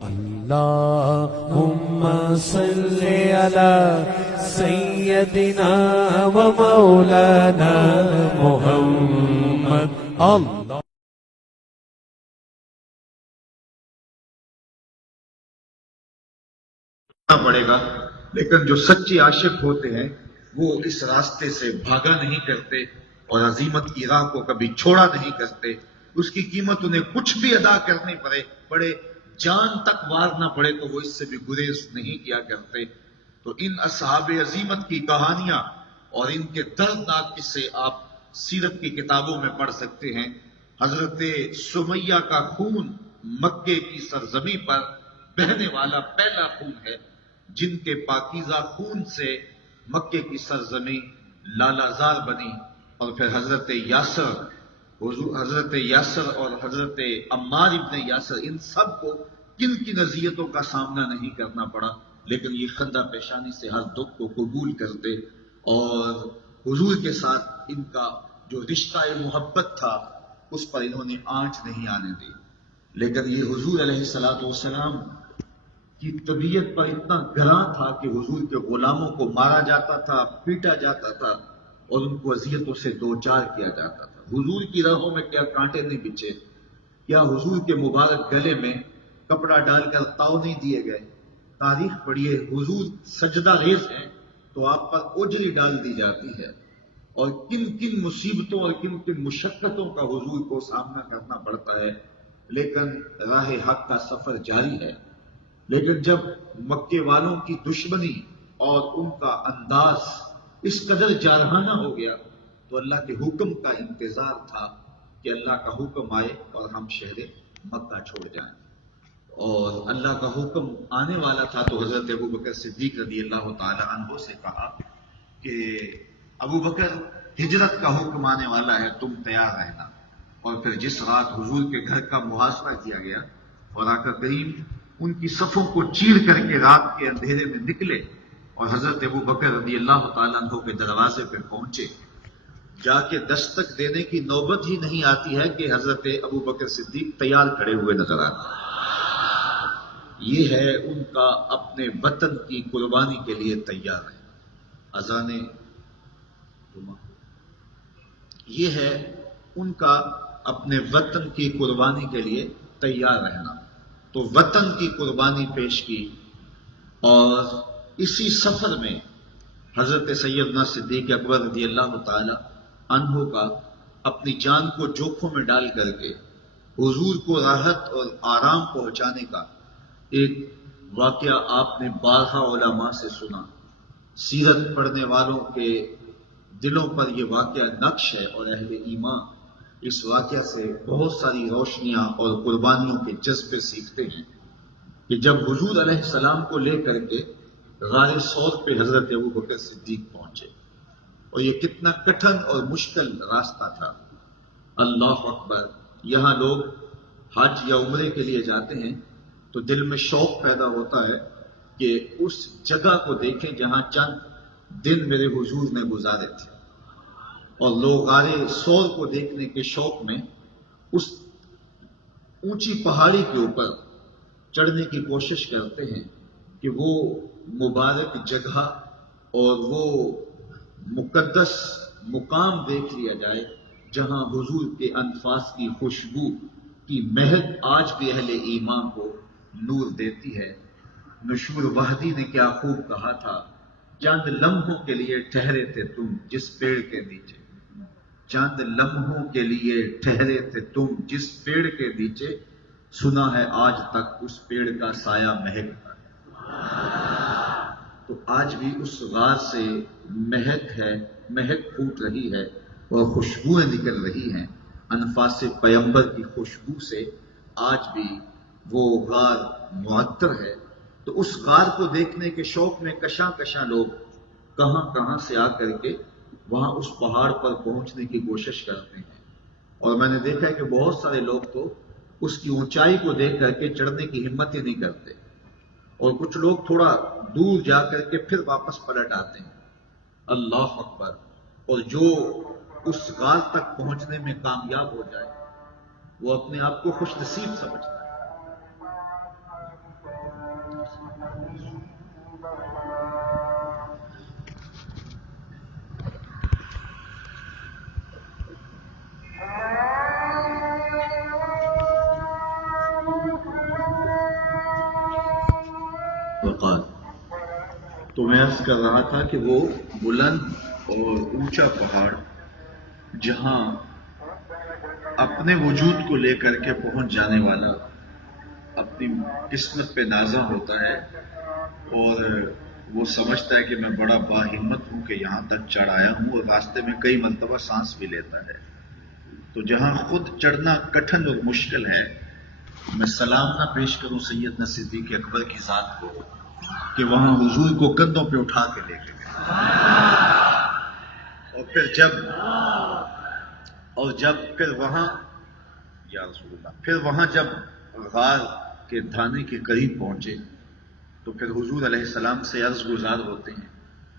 اللهم صل على سيدنا ومولانا محمد اللہ پڑے گا، لیکن جو سچے عاشق ہوتے ہیں وہ اس راستے سے بھاگا نہیں کرتے اور عزیمت کی راہ کو کبھی چھوڑا نہیں کرتے. اس کی قیمت انہیں کچھ بھی ادا کرنی پڑے جان تک وار نہ پڑے تو وہ اس سے بھی گریز نہیں کیا کرتے. تو ان اصحاب عزیمت کی کہانیاں اور ان کے دردناک قصے آپ سیرت کی کتابوں میں پڑھ سکتے ہیں. حضرت سمیہ کا خون مکے کی سرزمین پر بہنے والا پہلا خون ہے، جن کے پاکیزہ خون سے مکے کی سرزمین لالازار بنی. اور پھر حضرت یاسر اور حضرت عمار ابن یاسر، ان سب کو کن کی اذیتوں کا سامنا نہیں کرنا پڑا، لیکن یہ خندہ پیشانی سے ہر دکھ کو قبول کرتے اور حضور کے ساتھ ان کا جو رشتہ محبت تھا اس پر انہوں نے آنچ نہیں آنے دی. لیکن یہ حضور علیہ الصلوۃ والسلام کی طبیعت پر اتنا گراں تھا کہ حضور کے غلاموں کو مارا جاتا تھا، پیٹا جاتا تھا اور ان کو اذیتوں سے دوچار کیا جاتا تھا. حضور کی راہوں میں کیا کانٹے نہیں بچھے، کیا حضور کے مبارک گلے میں کپڑا ڈال کر تاؤ نہیں دیے گئے. تاریخ پڑھیے، حضور سجدہ ریز ہیں تو آپ پر اوجری ڈال دی جاتی ہے، اور کن کن مصیبتوں اور کن کن مشقتوں کا حضور کو سامنا کرنا پڑتا ہے، لیکن راہ حق کا سفر جاری ہے. لیکن جب مکے والوں کی دشمنی اور ان کا انداز اس قدر جارحانہ ہو گیا تو اللہ کے حکم کا انتظار تھا کہ اللہ کا حکم آئے اور ہم شہر مکہ چھوڑ جائیں. اور اللہ کا حکم آنے والا تھا تو حضرت ابوبکر صدیق رضی اللہ تعالی عنہ سے کہا کہ ابوبکر، ہجرت کا حکم آنے والا ہے، تم تیار رہنا. اور پھر جس رات حضور کے گھر کا محاصرہ کیا گیا اور آقا کریم ان کی صفوں کو چیر کر کے رات کے اندھیرے میں نکلے اور حضرت ابوبکر رضی اللہ تعالیٰ عنہ کے دروازے پہ پہنچے، جا کے دستک دینے کی نوبت ہی نہیں آتی ہے کہ حضرت ابوبکر صدیق تیار کھڑے ہوئے نظر آتے. یہ ہے ان کا اپنے وطن کی قربانی کے لیے تیار ہے. اذان یہ ہے ان کا اپنے وطن کی قربانی کے لیے تیار رہنا. تو وطن کی قربانی پیش کی، اور اسی سفر میں حضرت سیدنا صدیق اکبر رضی اللہ تعالی عنہ کا اپنی جان کو جوکھوں میں ڈال کر کے حضور کو راحت اور آرام پہنچانے کا ایک واقعہ آپ نے بارہا علماء سے سنا. سیرت پڑھنے والوں کے دلوں پر یہ واقعہ نقش ہے، اور اہل ایمان اس واقعہ سے بہت ساری روشنیاں اور قربانیوں کے جذبے سیکھتے ہیں کہ جب حضور علیہ السلام کو لے کر کے غار ثور پہ حضرت ابوبکر صدیق پہنچے، اور یہ کتنا کٹھن اور مشکل راستہ تھا. اللہ اکبر. یہاں لوگ حج یا عمرے کے لیے جاتے ہیں تو دل میں شوق پیدا ہوتا ہے کہ اس جگہ کو دیکھیں جہاں چند دن میرے حضور نے گزارے تھے، اور لوگ غار ثور کو دیکھنے کے شوق میں اس اونچی پہاڑی کے اوپر چڑھنے کی کوشش کرتے ہیں کہ وہ مبارک جگہ اور وہ مقدس مقام دیکھ لیا جائے جہاں حضور کے انفاس کی خوشبو کی مہک آج بھی اہل ایمان کو نور دیتی ہے. نشور وحدی نے کیا خوب کہا تھا، چند لمحوں کے لیے ٹھہرے تھے تم جس پیڑ کے نیچے، چند لمحوں کے لیے ٹھہرے تھے تم جس پیڑ کے نیچے، سنا ہے آج تک اس پیڑ کا سایہ مہکتا ہے. تو آج بھی اس غار سے مہک پھوٹ رہی ہے اور خوشبوئیں نکل رہی ہیں. انفاس پیمبر کی خوشبو سے آج بھی وہ غار معطر ہے. تو اس غار کو دیکھنے کے شوق میں کشاں کشاں لوگ کہاں سے آ کر کے وہاں اس پہاڑ پر پہنچنے کی کوشش کرتے ہیں. اور میں نے دیکھا ہے کہ بہت سارے لوگ تو اس کی اونچائی کو دیکھ کر کے چڑھنے کی ہمت ہی نہیں کرتے، اور کچھ لوگ تھوڑا دور جا کر کے پھر واپس پلٹ آتے ہیں. اللہ اکبر. اور جو اس غار تک پہنچنے میں کامیاب ہو جائے وہ اپنے آپ کو خوش نصیب سمجھتا ہے. وقال تو میں عرض کر رہا تھا کہ وہ بلند اور اونچا پہاڑ جہاں اپنے وجود کو لے کر کے پہنچ جانے والا اپنی قسمت پہ نازا ہوتا ہے اور وہ سمجھتا ہے کہ میں بڑا باہمت ہوں کہ یہاں تک چڑھ آیا ہوں، اور راستے میں کئی مرتبہ سانس بھی لیتا ہے، تو جہاں خود چڑھنا کٹھن اور مشکل ہے، میں سلام نہ پیش کروں سیدنا صدیق اکبر کی ذات کو کہ وہاں حضور کو کندھوں پہ اٹھا کے لے کے گئے، پھر وہاں جب غار کے دھانے کے قریب پہنچے تو پھر حضور علیہ السلام سے عرض گزار ہوتے ہیں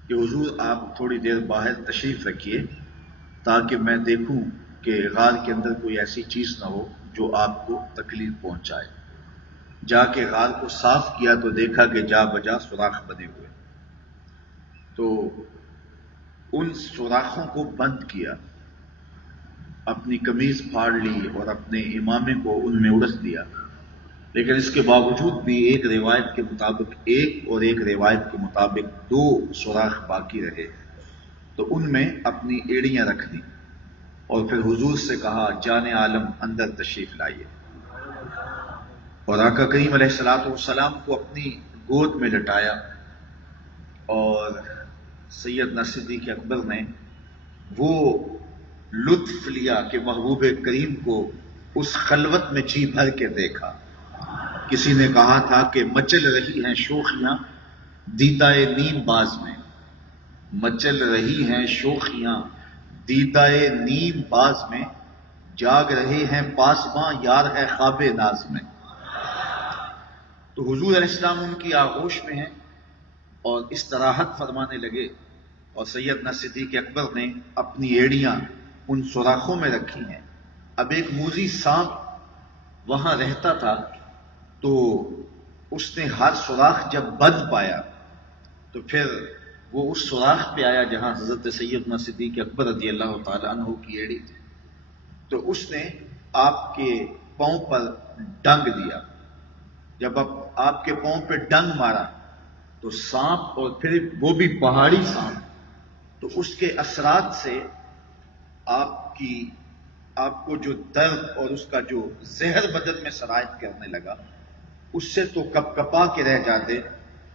کہ حضور آپ تھوڑی دیر باہر تشریف رکھیے تاکہ میں دیکھوں کہ غار کے اندر کوئی ایسی چیز نہ ہو جو آپ کو تکلیف پہنچائے۔ جا کے غار کو صاف کیا تو دیکھا کہ جا بجا سوراخ بنے ہوئے، تو ان سوراخوں کو بند کیا، اپنی قمیض پھاڑ لی اور اپنے امامے کو ان میں اڑس دیا، لیکن اس کے باوجود بھی ایک روایت کے مطابق ایک اور ایک روایت کے مطابق 2 سوراخ باقی رہے، تو ان میں اپنی ایڑیاں رکھ دی اور پھر حضور سے کہا جان عالم اندر تشریف لائیے، اور آقا کریم علیہ الصلوۃ والسلام کو اپنی گود میں لٹایا، اور سیدنا صدیق اکبر نے وہ لطف لیا کہ محبوب کریم کو اس خلوت میں جی بھر کے دیکھا۔ کسی نے کہا تھا کہ مچل رہی ہیں شوخیاں دیدائے نیم باز میں، مچل رہی ہیں شوخیاں دیدائے نیم باز میں، جاگ رہے ہیں پاسباں یار ہے خواب ناز میں۔ تو حضور علیہ السلام ان کی آغوش میں ہیں اور استراحت فرمانے لگے، اور سیدنا صدیق اکبر نے اپنی ایڑیاں ان سوراخوں میں رکھی ہیں۔ اب ایک موذی سانپ وہاں رہتا تھا، تو اس نے ہر سوراخ جب بند پایا تو پھر وہ اس سوراخ پہ آیا جہاں حضرت سیدنا صدیق اکبر رضی اللہ تعالی عنہ کی ایڑی تھی، تو اس نے آپ کے پاؤں پر ڈنگ دیا۔ جب آپ کے پاؤں پہ ڈنگ مارا تو سانپ، اور پھر وہ بھی پہاڑی سانپ، تو اس کے اثرات سے آپ کو جو درد اور اس کا جو زہر بدن میں سرایت کرنے لگا، اس سے تو کپ کپا کے رہ جاتے،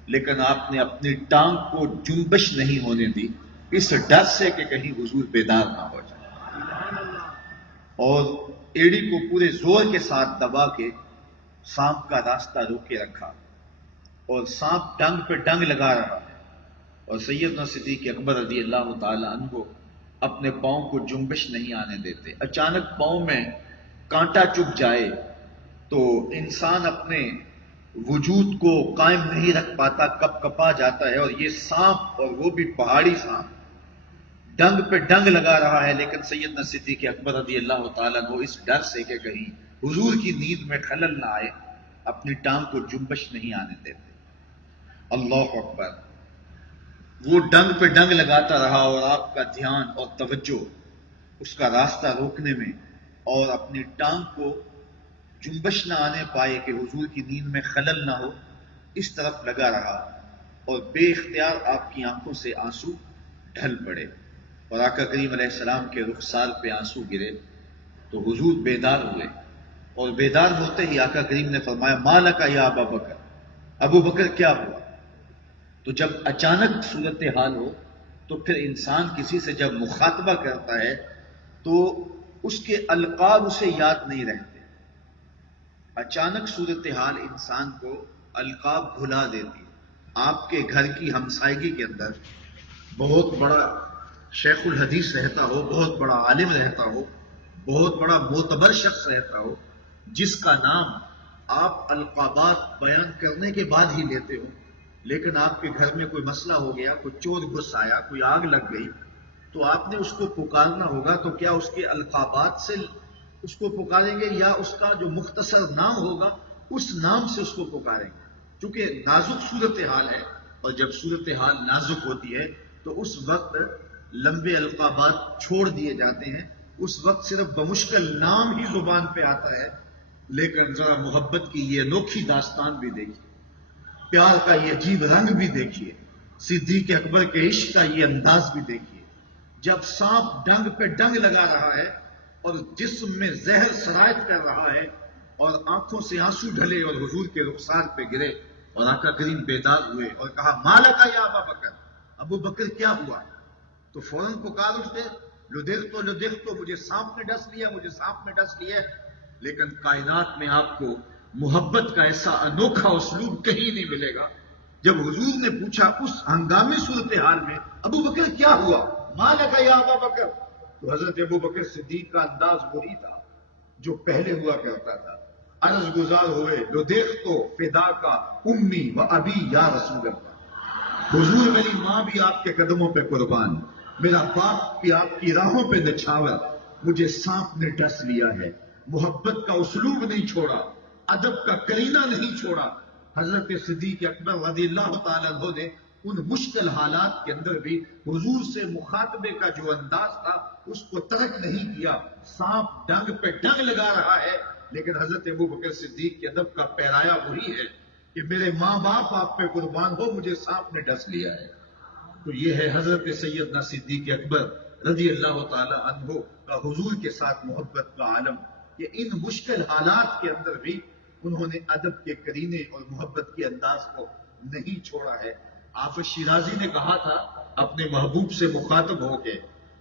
لیکن آپ نے اپنی ٹانگ کو جنبش نہیں ہونے دی، اس ڈر سے کہ کہیں حضور بیدار نہ ہو جائے، اور ایڑی کو پورے زور کے ساتھ دبا کے سانپ کا راستہ روکے رکھا، اور سانپ ڈنگ پہ ڈنگ لگا رہا ہے، اور سیدنا صدیق اکبر رضی اللہ تعالی عنہ اپنے پاؤں کو جنبش نہیں آنے دیتے۔ اچانک پاؤں میں کانٹا چبھ جائے تو انسان اپنے وجود کو قائم نہیں رکھ پاتا، کپ کپا جاتا ہے، اور یہ سانپ، اور وہ بھی پہاڑی سانپ، ڈنگ پہ ڈنگ لگا رہا ہے، لیکن سیدنا صدیق اکبر رضی اللہ تعالیٰ کو اس ڈر سے کہ کہیں حضور کی نیند میں خلل نہ آئے، اپنی ٹانگ کو جنبش نہیں آنے دیتے۔ اللہ اکبر، وہ ڈنگ پہ ڈنگ لگاتا رہا، اور آپ کا دھیان اور توجہ اس کا راستہ روکنے میں اور اپنی ٹانگ کو جنبش نہ آنے پائے کہ حضور کی نیند میں خلل نہ ہو، اس طرف لگا رہا، اور بے اختیار آپ کی آنکھوں سے آنسو ڈھل پڑے، اور آقا کریم علیہ السلام کے رخسار پہ آنسو گرے، تو حضور بیدار ہوئے، اور بیدار ہوتے ہی آقا کریم نے فرمایا مالک یا ابا بکر، ابو بکر کیا ہوا؟ تو جب اچانک صورتحال ہو تو پھر انسان کسی سے جب مخاطبہ کرتا ہے تو اس کے القاب اسے یاد نہیں رہتے، اچانک صورتحال انسان کو القاب بھلا دیتی۔ آپ کے گھر کی ہمسائیگی کے اندر بہت بڑا شیخ الحدیث رہتا ہو، بہت بڑا عالم رہتا ہو، بہت بڑا معتبر شخص رہتا ہو، جس کا نام آپ القابات بیان کرنے کے بعد ہی لیتے ہو، لیکن آپ کے گھر میں کوئی مسئلہ ہو گیا، کوئی چور گھس آیا، کوئی آگ لگ گئی، تو آپ نے اس کو پکارنا ہوگا، تو کیا اس کے القابات سے اس کو پکاریں گے یا اس کا جو مختصر نام ہوگا اس نام سے اس کو پکاریں گے؟ چونکہ نازک صورتحال ہے اور جب صورتحال نازک ہوتی ہے تو اس وقت لمبے القابات چھوڑ دیے جاتے ہیں، اس وقت صرف بمشکل نام ہی زبان پہ آتا ہے، لیکن ذرا محبت کی یہ انوکھی داستان بھی دیکھیے، پیار کا یہ عجیب رنگ بھی دیکھیے، صدیق اکبر کے عشق کا یہ انداز بھی دیکھیے۔ جب سانپ ڈنگ پہ ڈنگ لگا رہا ہے اور جسم میں زہر سرایت کر رہا ہے اور آنکھوں سے آنسو ڈھلے اور حضور کے رخسار پہ گرے اور آقا کریم بیدار ہوئے اور کہا مالکا یا ابا بکر، ابو بکر کیا ہوا؟ تو فوراً پکار اٹھتے، لو دیکھ تو مجھے سانپ نے ڈس لیا، مجھے سانپ نے ڈس لیا۔ لیکن کائنات میں آپ کو محبت کا ایسا انوکھا اسلوب کہیں نہیں ملے گا۔ جب حضور نے پوچھا اس ہنگامی صورتحال میں ابو بکر کیا ہوا، مالکا یا ابا بکر، تو حضرت ابو بکر صدیق کا انداز وہی تھا جو پہلے ہوا کرتا تھا۔ عرض گزار ہوئے، لو دیکھ تو فدا کا امی و ابی یا رسول اللہ، حضور میری ماں بھی آپ کے قدموں پہ قربان، میرا باپ بھی آپ کی راہوں پہ نچھاور، مجھے سانپ نے ڈس لیا ہے۔ محبت کا اسلوب نہیں چھوڑا، ادب کا کرینہ نہیں چھوڑا۔ حضرت صدیق اکبر رضی اللہ تعالیٰ عنہ نے ان مشکل حالات کے اندر بھی حضور سے مخاطبے کا جو انداز تھا اس کو ترک نہیں کیا۔ سانپ ڈنگ پہ ڈنگ لگا رہا ہے، لیکن حضرت ابو بکر صدیق کے ادب کا پیرایا وہی ہے کہ میرے ماں باپ آپ پہ قربان ہو، مجھے سانپ نے ڈس لیا ہے۔ تو یہ ہے حضرت سیدنا صدیق اکبر رضی اللہ تعالی عنہ کا حضور کے ساتھ محبت کا عالم، کہ ان مشکل حالات کے اندر بھی انہوں نے ادب کے کرینے اور محبت کے انداز کو نہیں چھوڑا ہے۔ حافظ شیرازی نے کہا تھا اپنے محبوب سے مخاطب ہو کے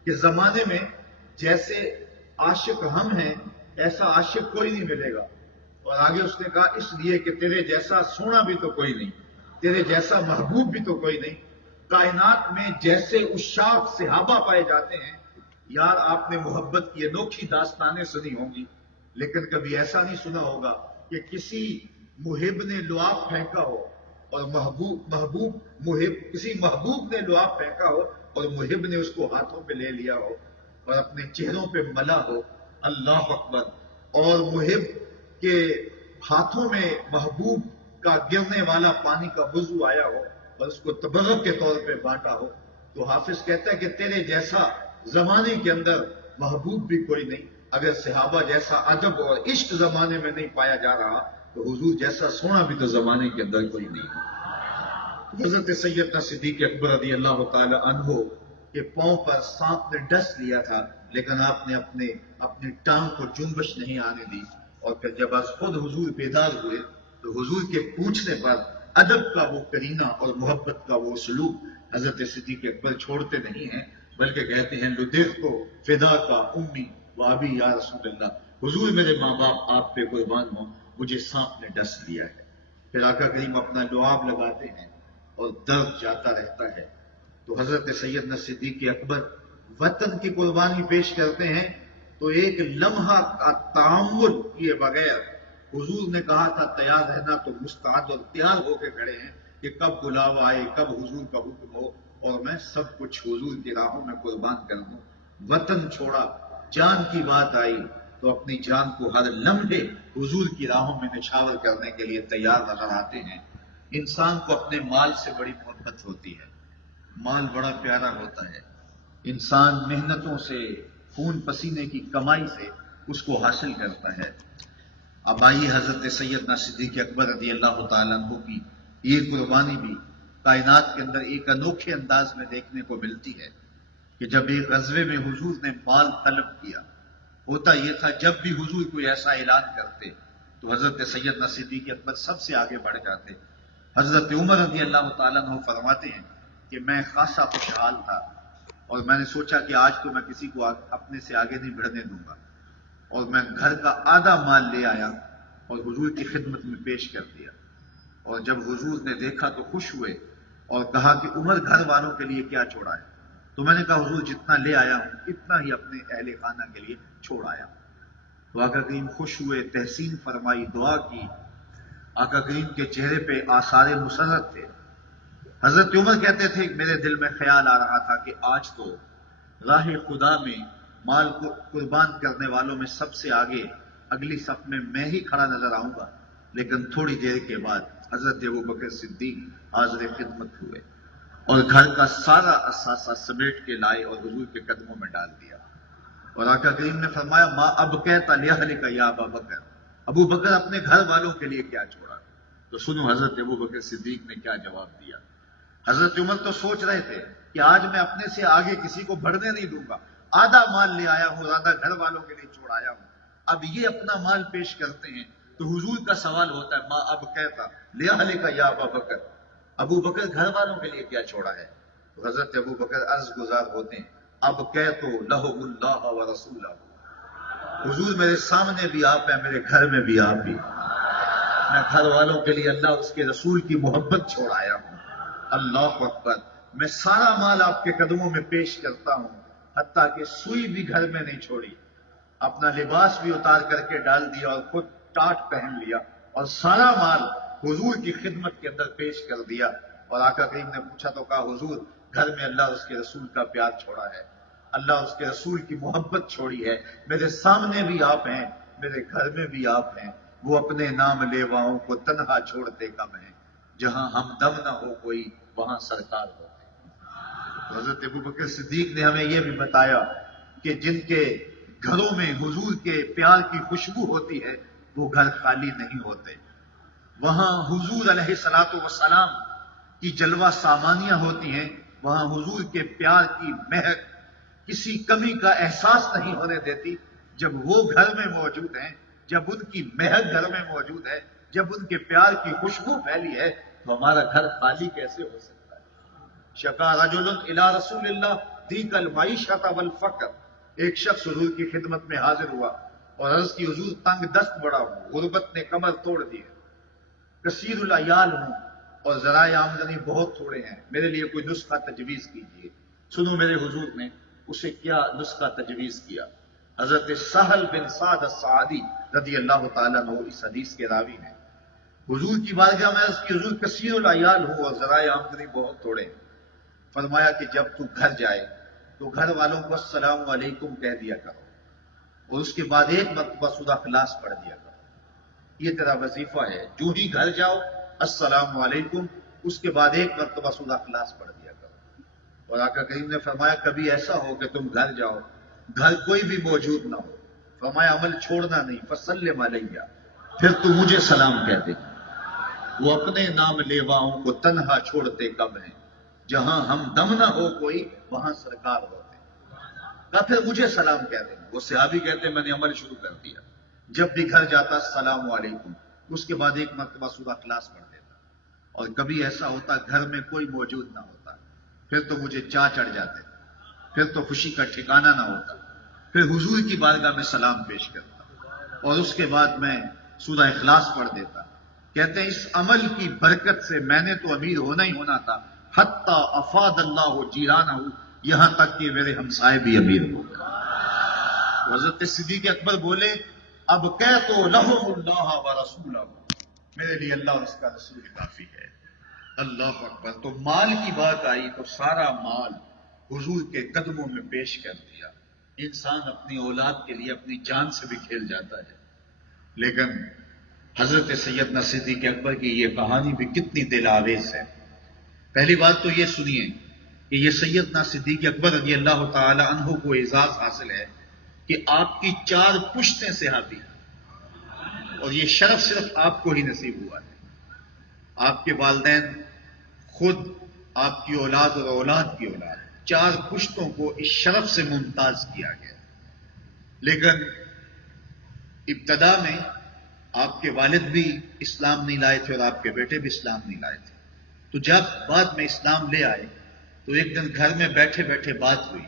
کہ زمانے میں جیسے عاشق ہم ہیں ایسا عاشق کوئی نہیں ملے گا، اور آگے اس نے کہا اس لیے کہ تیرے جیسا سونا بھی تو کوئی نہیں، تیرے جیسا محبوب بھی تو کوئی نہیں۔ کائنات میں جیسے عشاق صحابہ پائے جاتے ہیں، یار آپ نے محبت کی انوکھی داستانیں سنی ہوں گی، لیکن کبھی ایسا نہیں سنا ہوگا کہ کسی محب نے لعاب پھینکا ہو اور کسی محبوب نے لعاب پھینکا ہو اور محب نے اس کو ہاتھوں پہ لے لیا ہو اور اپنے چہروں پہ ملا ہو، اللہ اکبر، اور محب کے ہاتھوں میں محبوب کا گرنے والا پانی کا وضو آیا ہو اور اس کو تبرک کے طور پہ بانٹا ہو۔ تو حافظ کہتا ہے کہ تیرے جیسا زمانے کے اندر محبوب بھی کوئی نہیں، اگر صحابہ جیسا ادب اور عشق زمانے میں نہیں پایا جا رہا تو حضور جیسا سونا بھی تو زمانے کے اندر کوئی نہیں۔ حضرت سیدنا صدیق اکبر رضی اللہ تعالی عنہ کے پاؤں پر سانپ نے ڈس لیا تھا، لیکن آپ نے اپنی ٹانگ کو جنبش نہیں آنے دی، اور پھر جب از خود حضور بیدار ہوئے تو حضور کے پوچھنے پر ادب کا وہ کرینہ اور محبت کا وہ سلوک حضرت صدیق اکبر چھوڑتے نہیں ہیں، بلکہ کہتے ہیں لو دیکھ کو فدا کا امی و ابی یا رسول اللہ، حضور میرے ماں باپ آپ پہ قربان ہوں، مجھے سانپ نے ڈس لیا ہے۔ پھر آقا کریم اپنا لعاب لگاتے ہیں اور درد جاتا رہتا ہے، تو حضرت سیدنا صدیق اکبر وطن کی قربانی پیش کرتے ہیں، تو ایک لمحہ کا تعامل کیے بغیر حضور نے کہا تھا تیار رہنا، تو مستعد اور تیار ہو کے کھڑے ہیں کہ کب بلاوا آئے، کب حضور کا حکم ہو اور میں سب کچھ حضور کی راہوں میں قربان کر دوں۔ وطن چھوڑا، جان کی بات آئی تو اپنی جان کو ہر لمحے حضور کی راہوں میں نچھاور کرنے کے لیے تیار نظر آتے ہیں۔ انسان کو اپنے مال سے بڑی محبت ہوتی ہے، مال بڑا پیارا ہوتا ہے، انسان محنتوں سے، خون پسینے کی کمائی سے اس کو حاصل کرتا ہے۔ اب آئیے حضرت سیدنا صدیق اکبر رضی اللہ تعالیٰ عنہ کی یہ قربانی بھی کائنات کے اندر ایک انوکھے انداز میں دیکھنے کو ملتی ہے کہ جب ایک غزوے میں حضور نے مال طلب کیا، ہوتا یہ تھا جب بھی حضور کوئی ایسا اعلان کرتے تو حضرت سیدنا صدیق اکبر سب سے آگے بڑھ جاتے۔ حضرت عمر رضی اللہ تعالیٰ عنہ فرماتے ہیں کہ میں خاصا خوشحال تھا اور میں نے سوچا کہ آج تو میں کسی کو اپنے سے آگے نہیں بڑھنے دوں گا، اور میں گھر کا آدھا مال لے آیا اور حضور کی خدمت میں پیش کر دیا، اور جب حضور نے دیکھا تو خوش ہوئے اور کہا کہ عمر گھر والوں کے لیے کیا چھوڑا ہے؟ تو میں نے کہا حضور جتنا لے آیا ہوں اتنا ہی اپنے اہل خانہ کے لیے چھوڑ آیا۔ تو آقا کریم خوش ہوئے، تحسین فرمائی، دعا کی، آقا کریم کے چہرے پہ آثار مسرت تھے۔ حضرت عمر کہتے تھے میرے دل میں خیال آ رہا تھا کہ آج تو راہ خدا میں مال کو قربان کرنے والوں میں سب سے آگے اگلی صف میں ہی کھڑا نظر آؤں گا، لیکن تھوڑی دیر کے بعد حضرت ابوبکر صدیق حاضر خدمت ہوئے اور گھر کا سارا اثاثہ سمیٹ کے لائے اور حضور کے قدموں میں ڈال دیا. اور آقا کریم نے فرمایا ما ابقیت لأہلک یا ابا بکر، ابو بکر اپنے گھر والوں کے لیے کیا چھوڑا؟ تو سنو حضرت ابوبکر صدیق نے کیا جواب دیا. حضرت عمر تو سوچ رہے تھے کہ آج میں اپنے سے آگے کسی کو بڑھنے نہیں دوں گا، آدھا مال لے آیا ہوں، آدھا گھر والوں کے لیے چھوڑ آیا ہوں. اب یہ اپنا مال پیش کرتے ہیں تو حضور کا سوال ہوتا ہے ما ابقیت لأہلک یا ابا بکر، ابو بکر گھر والوں کے لیے کیا چھوڑا ہے؟ تو حضرت ابو بکر عرض گزار ہوتے ہیں ابقیت لہم اللہ ورسولہ، حضور میرے سامنے بھی آپ ہیں، میرے گھر میں بھی آپ ہی، میں گھر والوں کے لیے اللہ اس کے رسول کی محبت چھوڑ آیا ہوں. اللہ اکبر، میں سارا مال آپ کے قدموں میں پیش کرتا ہوں، حتیٰ کہ سوئی بھی گھر میں نہیں چھوڑی، اپنا لباس بھی اتار کر کے ڈال دیا اور خود ٹاٹ پہن لیا اور سارا مال حضور کی خدمت کے اندر پیش کر دیا. اور آقا کریم نے پوچھا تو کہا حضور گھر میں اللہ اس کے رسول کا پیار چھوڑا ہے، اللہ اس کے رسول کی محبت چھوڑی ہے، میرے سامنے بھی آپ ہیں، میرے گھر میں بھی آپ ہیں. وہ اپنے نام لیواؤں کو تنہا چھوڑتے کم ہیں، جہاں ہمدم نہ ہو کوئی وہاں سرکار ہوتے. حضرت ابوبکر صدیق نے ہمیں یہ بھی بتایا کہ جن کے گھروں میں حضور کے پیار کی خوشبو ہوتی ہے وہ گھر خالی نہیں ہوتے، وہاں حضور علیہ الصلوۃ والسلام کی جلوہ سامانیاں ہوتی ہیں، وہاں حضور کے پیار کی مہک کسی کمی کا احساس نہیں ہونے دیتی. جب وہ گھر میں موجود ہیں، جب ان کی مہک گھر میں موجود ہے، جب ان کے پیار کی خوشبو پھیلی ہے تو ہمارا گھر خالی کیسے ہو سکتا ہے؟ شکا رجل الی رسول اللہ ضیق المعیشۃ والفقر، ایک شخص حضور کی خدمت میں حاضر ہوا اور عرض کی حضور تنگ دست بڑا ہوں، غربت نے کمر توڑ دی ہے، کثیر العیال ہوں اور ذرائع آمدنی بہت تھوڑے ہیں، میرے لیے کوئی نسخہ تجویز کیجیے. سنو میرے حضور نے اسے کیا نسخہ تجویز کیا. حضرت سہل بن سعد الساعدی رضی اللہ تعالیٰ عنہ اس حدیث کے راوی ہیں، حضور کی بارگاہ میں عرض کی حضور کثیر العیال ہوں اور ذرائع آمدنی بہت تھوڑے ہیں. فرمایا کہ جب تو گھر جائے تو گھر والوں کو السلام علیکم کہہ دیا کرو اور اس کے بعد ایک مرتبہ سورہ اخلاص پڑھ دیا کرو. یہ تیرا وظیفہ ہے، جو ہی گھر جاؤ السلام علیکم، اس کے بعد ایک مرتبہ سورہ اخلاص پڑھ دیا کرو. اور آقا کریم نے فرمایا کبھی ایسا ہو کہ تم گھر جاؤ، گھر کوئی بھی موجود نہ ہو، فرمایا عمل چھوڑنا نہیں، فسلم علیہ، پھر تو مجھے سلام کہہ دے. وہ اپنے نام لیواؤں کو تنہا چھوڑتے کب ہیں، جہاں ہم دم نہ ہو کوئی وہاں سرکار ہوتے. کہا پھر مجھے سلام کہہ دیں. وہ صحابی کہتے ہیں میں نے عمل شروع کر دیا، جب بھی گھر جاتا السلام علیکم، اس کے بعد ایک مرتبہ سورہ اخلاص پڑھ دیتا. اور کبھی ایسا ہوتا گھر میں کوئی موجود نہ ہوتا، پھر تو مجھے چاہ چڑھ جاتے، پھر تو خوشی کا ٹھکانہ نہ ہوتا، پھر حضور کی بارگاہ میں سلام پیش کرتا اور اس کے بعد میں سورہ اخلاص پڑھ دیتا. کہتے ہیں اس عمل کی برکت سے میں نے تو امیر ہونا ہی ہونا تھا، حتی افاد اللہ جیرانہ، یہاں تک کہ میرے ہمسائے بھی امیر ہو گئے. حضرت صدیق اکبر بولے اب کہہ تو لہم اللہ ورسولہ، میرے لیے اللہ اور اس کا رسول کافی ہے. اللہ اکبر. تو مال کی بات آئی تو سارا مال حضور کے قدموں میں پیش کر دیا. انسان اپنی اولاد کے لیے اپنی جان سے بھی کھیل جاتا ہے، لیکن حضرت سیدنا صدیق اکبر کی یہ کہانی بھی کتنی دل آویز ہے. پہلی بات تو یہ سنیے کہ یہ سیدنا صدیق اکبر رضی اللہ تعالی عنہ کو اعزاز حاصل ہے کہ آپ کی 4 پشتیں صحابی ہیں، اور یہ شرف صرف آپ کو ہی نصیب ہوا ہے. آپ کے والدین، خود آپ کی اولاد اور اولاد کی اولاد، 4 پشتوں کو اس شرف سے ممتاز کیا گیا. لیکن ابتدا میں آپ کے والد بھی اسلام نہیں لائے تھے اور آپ کے بیٹے بھی اسلام نہیں لائے تھے. تو جب بعد میں اسلام لے آئے تو ایک دن گھر میں بیٹھے بیٹھے بات ہوئی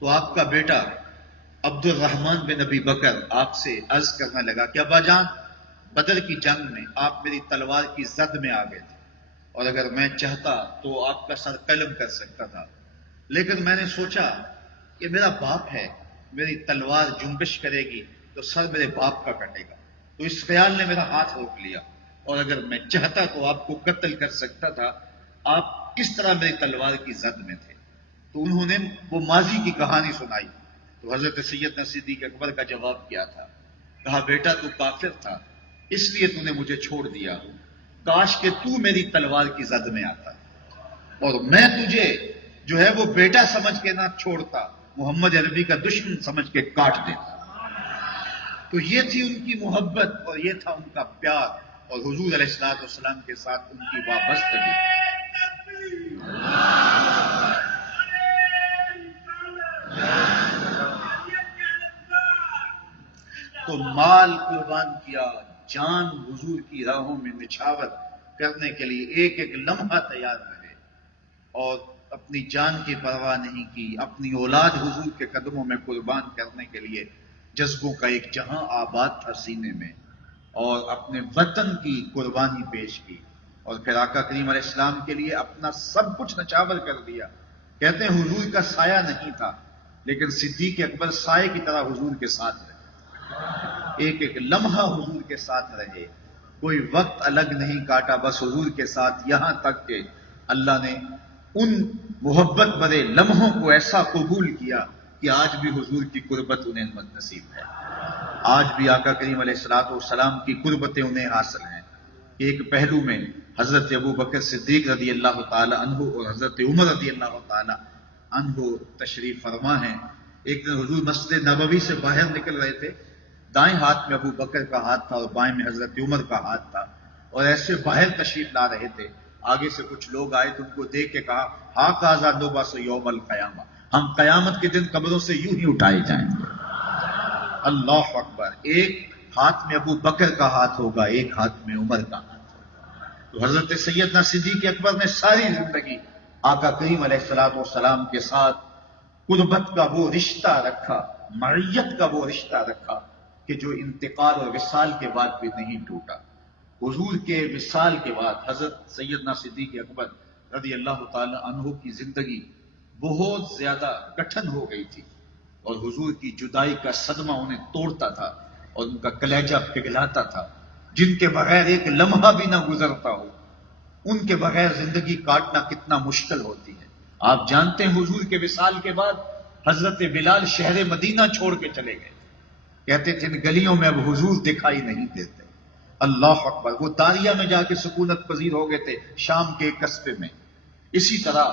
تو آپ کا بیٹا عبد الرحمن بن ابی بکر آپ سے عرض کرنے لگا کہ ابا جان، بدر کی جنگ میں آپ میری تلوار کی زد میں آ گئے تھے اور اگر میں چاہتا تو آپ کا سر قلم کر سکتا تھا، لیکن میں نے سوچا کہ میرا باپ ہے، میری تلوار جنبش کرے گی تو سر میرے باپ کا کٹے گا، تو اس خیال نے میرا ہاتھ روک لیا، اور اگر میں چاہتا تو آپ کو قتل کر سکتا تھا، آپ کس طرح میری تلوار کی زد میں تھے. تو انہوں نے وہ ماضی کی کہانی سنائی. تو حضرت سیدنا صدیق اکبر کا جواب کیا تھا؟ کہا بیٹا تو کافر تھا، اس لیے تو نے مجھے چھوڑ دیا، کاش کہ تو میری تلوار کی زد میں آتا اور میں تجھے جو ہے وہ بیٹا سمجھ کے نہ چھوڑتا، محمد عربی کا دشمن سمجھ کے کاٹ دیتا۔ تو یہ تھی ان کی محبت اور یہ تھا ان کا پیار اور حضور علیہ الصلوۃ والسلام کے ساتھ ان کی وابستگی۔ تو مال قربان کیا، جان حضور کی راہوں میں نچھاور کرنے کے لیے ایک ایک لمحہ تیار رہے اور اپنی جان کی پرواہ نہیں کی، اپنی اولاد حضور کے قدموں میں قربان کرنے کے لیے جذبوں کا ایک جہاں آباد تھا سینے میں، اور اپنے وطن کی قربانی پیش کی، اور پھر آقا کریم علیہ السلام کے لیے اپنا سب کچھ نچھاور کر دیا۔ کہتے ہیں حضور کا سایہ نہیں تھا، لیکن صدیق اکبر سائے کی طرح حضور کے ساتھ رہے، ایک ایک لمحہ حضور کے ساتھ رہے، کوئی وقت الگ نہیں کاٹا، بس حضور کے ساتھ، یہاں تک کہ اللہ نے ان محبت بھرے لمحوں کو ایسا قبول کیا کہ آج بھی حضور کی قربت انہیں نصیب ہے، آج بھی آقا کریم علیہ الصلوۃ والسلام کی قربتیں انہیں حاصل ہیں۔ ایک پہلو میں حضرت ابو بکر صدیق رضی اللہ تعالی عنہ اور حضرت عمر رضی اللہ تعالی عنہ تشریف فرما ہیں۔ ایک دن حضور مسجد نبوی سے باہر نکل رہے تھے، دائیں ہاتھ میں ابو بکر کا ہاتھ تھا اور بائیں میں حضرت عمر کا ہاتھ تھا، اور ایسے باہر تشریف لا رہے تھے، آگے سے کچھ لوگ آئے تو ان کو دیکھ کے کہا ہا کازا نبعث یوم القیامہ، ہم قیامت کے دن قبروں سے یوں ہی اٹھائے جائیں گے۔ اللہ اکبر، ایک ہاتھ میں ابو بکر کا ہاتھ ہوگا، ایک ہاتھ میں عمر کا ہاتھ ہوگا۔ تو حضرت سیدنا صدیق اکبر نے ساری زندگی آقا کریم علیہ الصلوۃ والسلام کے ساتھ قربت کا وہ رشتہ رکھا، معیت کا وہ رشتہ رکھا کہ جو انتقال اور وصال کے بعد بھی نہیں ٹوٹا۔ حضور کے وصال کے بعد حضرت سیدنا صدیق اکبر رضی اللہ تعالی عنہ کی زندگی بہت زیادہ کٹھن ہو گئی تھی، اور حضور کی جدائی کا صدمہ انہیں توڑتا تھا اور ان کا کلیجہ پگھلاتا تھا، جن کے بغیر ایک لمحہ بھی نہ گزرتا ہو، ان کے بغیر زندگی کاٹنا کتنا مشکل ہوتی ہے۔ آپ جانتے ہیں حضور کے وصال کے بعد حضرت بلال شہر مدینہ چھوڑ کے چلے گئے، کہتے تھے ان گلیوں میں اب حضور دکھائی نہیں دیتے۔ اللہ اکبر، وہ تاریہ میں جا کے سکونت پذیر ہو گئے تھے، شام کے ایک قصبے میں۔ اسی طرح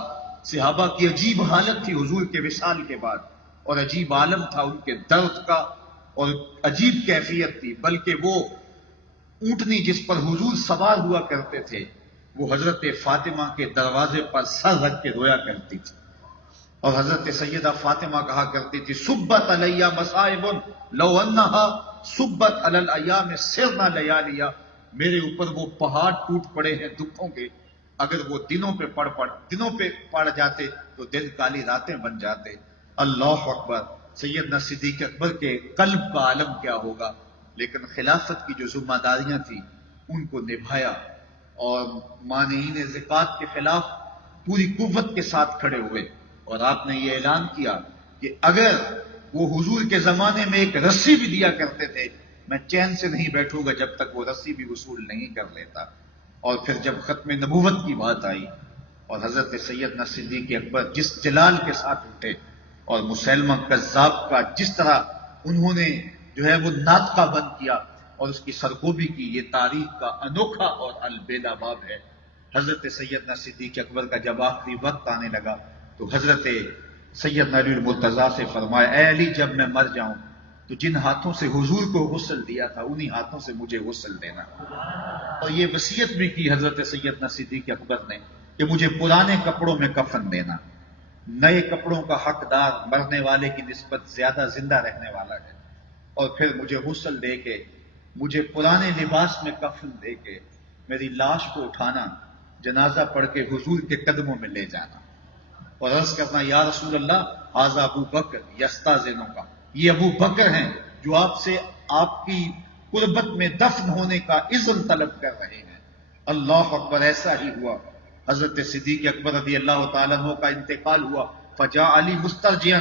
صحابہ کی عجیب حالت تھی حضور کے وصال کے بعد، اور عجیب عالم تھا ان کے درد کا، اور عجیب کیفیت تھی، بلکہ وہ اونٹنی جس پر حضور سوار ہوا کرتے تھے وہ حضرت فاطمہ کے دروازے پر سر رکھ کے رویا کرتی تھی، اور حضرت سیدہ فاطمہ کہا کرتی تھی سبت علیہ مصائب لو انہا سبت علی الایام سرنا لیالیا، میرے اوپر وہ پہاڑ ٹوٹ پڑے ہیں دکھوں کے، اگر وہ دنوں پہ پڑ جاتے تو دن کالی راتیں بن جاتے۔ اللہ اکبر، سیدنا صدیق اکبر کے قلب کا عالم کیا ہوگا، لیکن خلافت کی جو ذمہ داریاں تھیں ان کو نبھایا، اور مانعین زکوٰۃ کے خلاف پوری قوت کے ساتھ کھڑے ہوئے، اور آپ نے یہ اعلان کیا کہ اگر وہ حضور کے زمانے میں ایک رسی بھی دیا کرتے تھے میں چین سے نہیں بیٹھوں گا جب تک وہ رسی بھی وصول نہیں کر لیتا۔ اور پھر جب ختم نبوت کی بات آئی اور حضرت سیدنا صدیق اکبر جس جلال کے ساتھ اٹھے، اور مسیلمہ کذاب کا جس طرح انہوں نے جو ہے وہ ناطقہ بند کیا اور اس کی سرکوبی کی، یہ تاریخ کا انوکھا اور البیلا باب ہے۔ حضرت سیدنا صدیق اکبر کا جب آخری وقت آنے لگا تو حضرت سیدنا علی المرتضیٰ سے فرمایا اے علی، جب میں مر جاؤں تو جن ہاتھوں سے حضور کو غسل دیا تھا انہی ہاتھوں سے مجھے غسل دینا، اور یہ وصیت بھی کی حضرت سیدنا صدیق اکبر نے کہ مجھے پرانے کپڑوں میں کفن دینا، نئے کپڑوں کا حقدار مرنے والے کی نسبت زیادہ زندہ رہنے والا ہے، اور پھر مجھے غسل دے کے، مجھے پرانے لباس میں کفن دے کے میری لاش کو اٹھانا، جنازہ پڑھ کے حضور کے قدموں میں لے جانا، اور عرض کرنا یا رسول اللہ ھذا ابو بکر یستاذنو کا، یہ ابو بکر ہیں جو آپ سے آپ کی قربت میں دفن ہونے کا اذن طلب کر رہے ہیں۔ اللہ اکبر، ایسا ہی ہوا۔ حضرت صدیق اکبر رضی اللہ تعالیٰ عنہ کا انتقال ہوا، فجاء علی مسترجعا،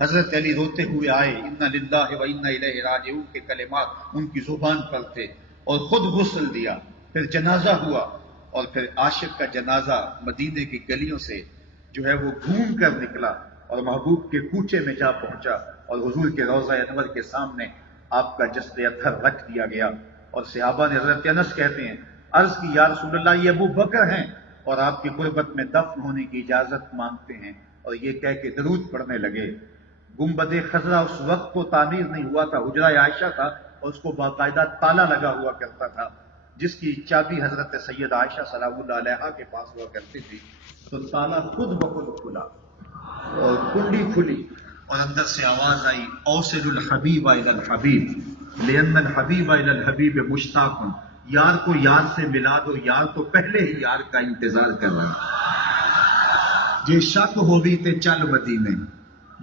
حضرت علی روتے ہوئے آئے، انا للہ و انا الیہ راجعون کے کلمات ان کی زبان پر تھے، اور خود غسل دیا، پھر جنازہ ہوا، اور پھر عاشق کا جنازہ مدینے کی گلیوں سے جو ہے وہ گھوم کر نکلا اور محبوب کے کوچے میں جا پہنچا، اور حضور کے روضہ انور کے سامنے آپ کا جسد اطہر رکھ دیا گیا، اور صحابہ نے، حضرت انس کہتے ہیں عرض کی یا رسول اللہ یہ ابو بکر ہیں اور آپ کی غربت میں دفن ہونے کی اجازت مانگتے ہیں، اور یہ کہہ کے درود پڑھنے لگے۔ گنبد خضرا اس وقت تو تعمیر نہیں ہوا تھا، حجرہ عائشہ تھا اور اس کو باقاعدہ تالا لگا ہوا کرتا تھا، جس کی چابی حضرت سید عائشہ سلام اللہ علیہا کے پاس ہوا کرتی تھی۔ تو تالا خود بخود کھلا اور کنڈی کھلی اور اندر سے آواز آئی اوصل الحبیب الی الحبیب لان الحبیب الی الحبیب مشتاق، یار کو یار سے ملا دو، یار تو پہلے ہی یار کا انتظار کر رہا ہے۔ جے شک ہووی تے چل مدینے،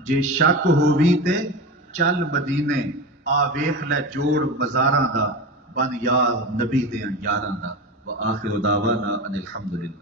جے شک ہووی تے چل مدینے، آ ویکھ لے جوڑ مزاراں دا، بن یار نبی دیاں یاراں دا۔ وآخر دعوانا ان الحمدللہ۔